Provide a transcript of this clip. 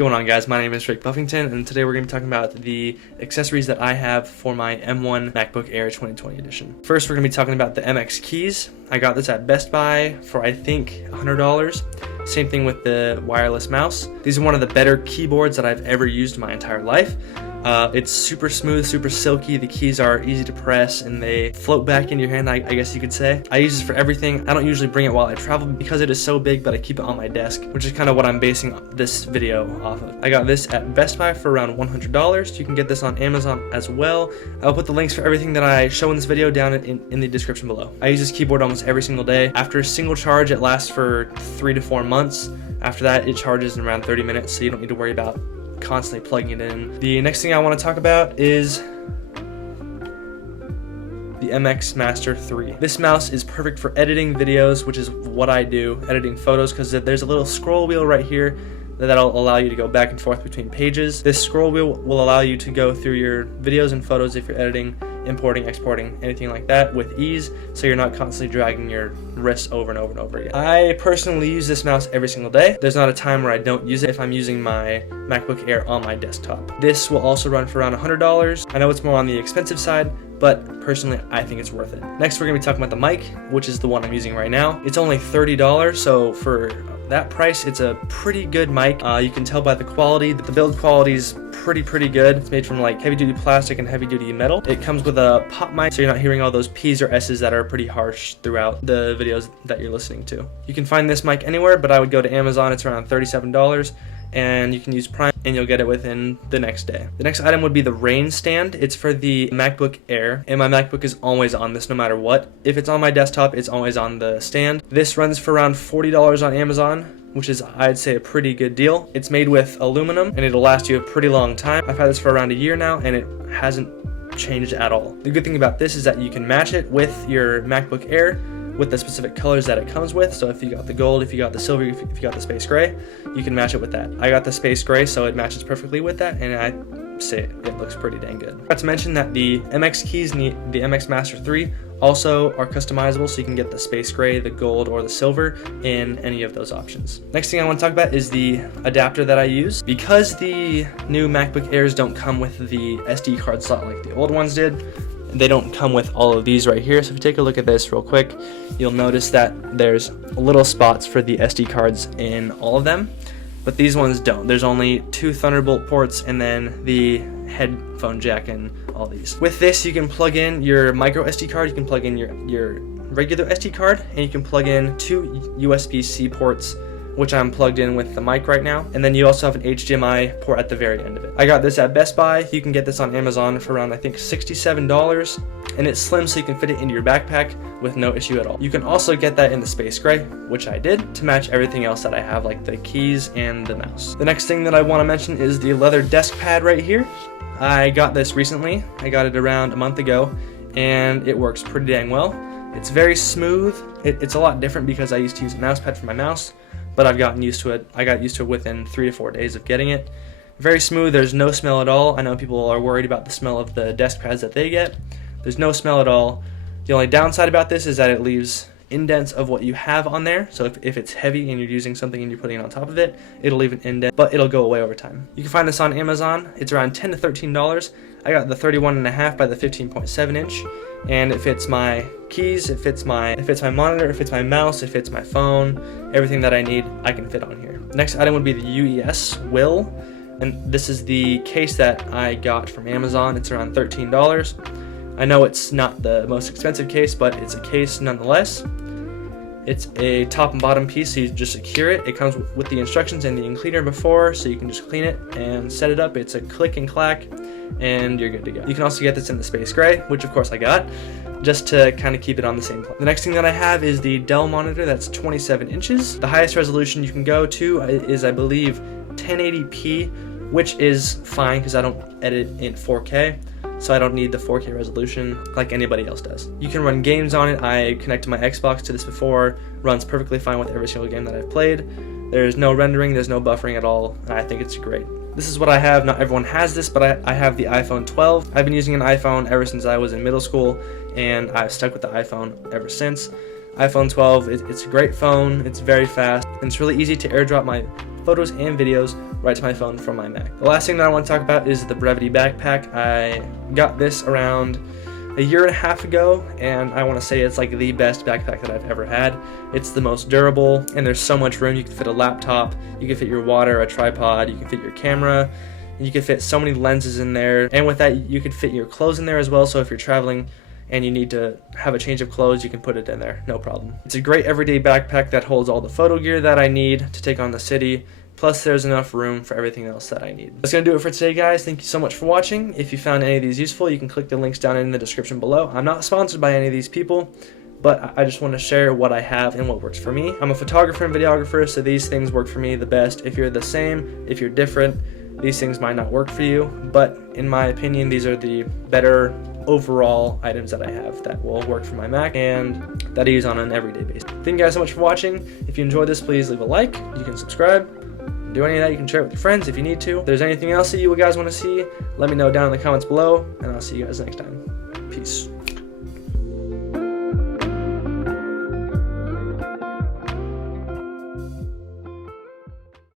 going on, guys? My name is Drake Buffington, and today we're going to be talking about the accessories that I have for my M1 MacBook Air 2020 edition. First, we're going to be talking about the MX Keys. I got this at Best Buy for I think $100. Same thing with the wireless mouse. These are one of the better keyboards that I've ever used in my entire life. It's super smooth, super silky. The keys are easy to press and they float back into your hand, I guess you could say. I use this for everything. I don't usually bring it while I travel because it is so big, but I keep it on my desk, which is kind of what I'm basing this video off of. I got this at Best Buy for around $100. You can get this on Amazon as well. I'll put the links for everything that I show in this video down in the description below. I use this keyboard almost every single day. After a single charge, it lasts for 3 to 4 months. After that, it charges in around 30 minutes, so you don't need to worry about constantly plugging it in. The next thing I want to talk about is the MX Master 3. This mouse is perfect for editing videos, which is what I do, editing photos, because there's a little scroll wheel right here that'll allow you to go back and forth between pages. This scroll wheel will allow you to go through your videos and photos if you're editing, importing, exporting, anything like that with ease, so you're not constantly dragging your wrists over and over and over again. I personally use this mouse every single day. There's not a time where I don't use it if I'm using my MacBook Air on my desktop. This will also run for around $100. I know it's more on the expensive side, but personally, I think it's worth it. Next, we're gonna be talking about the mic, which is the one I'm using right now. It's only $30, so for that price, it's a pretty good mic. You can tell by the quality that the build quality is pretty good. It's made from like heavy duty plastic and heavy duty metal. It comes with a pop mic, so you're not hearing all those P's or S's that are pretty harsh throughout the videos that you're listening to. You can find this mic anywhere, but I would go to Amazon. It's around $37, and you can use Prime and you'll get it within the next day. The next item would be the rain stand. It's for the MacBook Air, and my MacBook is always on this no matter what. If it's on my desktop, it's always on the stand. This runs for around $40 on Amazon, which is, I'd say, a pretty good deal. It's made with aluminum and it'll last you a pretty long time. I've had this for around a year now and it hasn't changed at all. The good thing about this is that you can match it with your MacBook Air with the specific colors that it comes with. So if you got the gold, if you got the silver, if you got the space gray, you can match it with that. I got the space gray, so it matches perfectly with that, and I say it looks pretty dang good. I forgot to mention that the MX Keys and the MX Master 3 also are customizable, so you can get the space gray, the gold, or the silver in any of those options. Next thing I want to talk about is the adapter that I use. Because the new MacBook Airs don't come with the SD card slot like the old ones did, they don't come with all of these right here. So if you take a look at this real quick, you'll notice that there's little spots for the SD cards in all of them, but these ones don't. There's only 2 Thunderbolt ports and then the headphone jack in all these. With this, you can plug in your micro SD card, you can plug in your regular SD card, and you can plug in 2 USB-C ports, which I'm plugged in with the mic right now, and then you also have an HDMI port at the very end of it. I got this at Best Buy. You can get this on Amazon for around I think $67, and it's slim, so you can fit it into your backpack with no issue at all. You can also get that in the space gray, which I did, to match everything else that I have, like the keys and the mouse. The next thing that I want to mention is the leather desk pad right here. I got this recently. I got it around a month ago, and it works pretty dang well. It's very smooth. It's a lot different because I used to use a mouse pad for my mouse, but I've gotten used to it. I got used to it within 3 to 4 days of getting it. Very smooth, there's no smell at all. I know people are worried about the smell of the desk pads that they get. There's no smell at all. The only downside about this is that it leaves indents of what you have on there. So if it's heavy and you're using something and you're putting it on top of it, it'll leave an indent, but it'll go away over time. You can find this on Amazon. It's around $10 to $13. I got the 31.5 by the 15.7 inch. And it fits my keys, it fits my monitor, it fits my mouse, it fits my phone. Everything that I need, I can fit on here. Next item would be the UESWILL, and this is the case that I got from Amazon. It's around $13. I know it's not the most expensive case, but it's a case nonetheless. It's a top and bottom piece, so you just secure it. It comes with the instructions and the cleaner before, so you can just clean it and set it up. It's a click and clack, and you're good to go. You can also get this in the space gray, which of course I got, just to kind of keep it on the same plane. The next thing that I have is the Dell Monitor. That's 27 inches. The highest resolution you can go to is, I believe, 1080p, which is fine because I don't edit in 4K. So I don't need the 4K resolution like anybody else does. You can run games on it. I connected my Xbox to this before. Runs perfectly fine with every single game that I've played. There's no rendering, there's no buffering at all, and I think it's great. This is what I have. Not everyone has this, but I have the iPhone 12. I've been using an iPhone ever since I was in middle school, and I've stuck with the iPhone ever since. iPhone 12, it's a great phone, it's very fast, and it's really easy to airdrop my photos and videos right to my phone from my Mac. The last thing that I want to talk about is the Brevite Backpack. I got this around a year and a half ago, and I want to say it's like the best backpack that I've ever had. It's the most durable, and there's so much room. You can fit a laptop, you can fit your water, a tripod, you can fit your camera, and you can fit so many lenses in there. And with that, you can fit your clothes in there as well, so if you're traveling and you need to have a change of clothes, you can put it in there, no problem. It's a great everyday backpack that holds all the photo gear that I need to take on the city, plus there's enough room for everything else that I need. That's gonna do it for today, guys. Thank you so much for watching. If you found any of these useful, you can click the links down in the description below. I'm not sponsored by any of these people, but I just want to share what I have and what works for me. I'm a photographer and videographer, so these things work for me the best. If you're the same, if you're different, these things might not work for you, but in my opinion, these are the better overall items that I have that will work for my Mac and that I use on an everyday basis. Thank you guys so much for watching. If you enjoyed this, please leave a like. You can subscribe. Do any of that, you can share it with your friends if you need to. If there's anything else that you guys want to see, let me know down in the comments below, and I'll see you guys next time. Peace.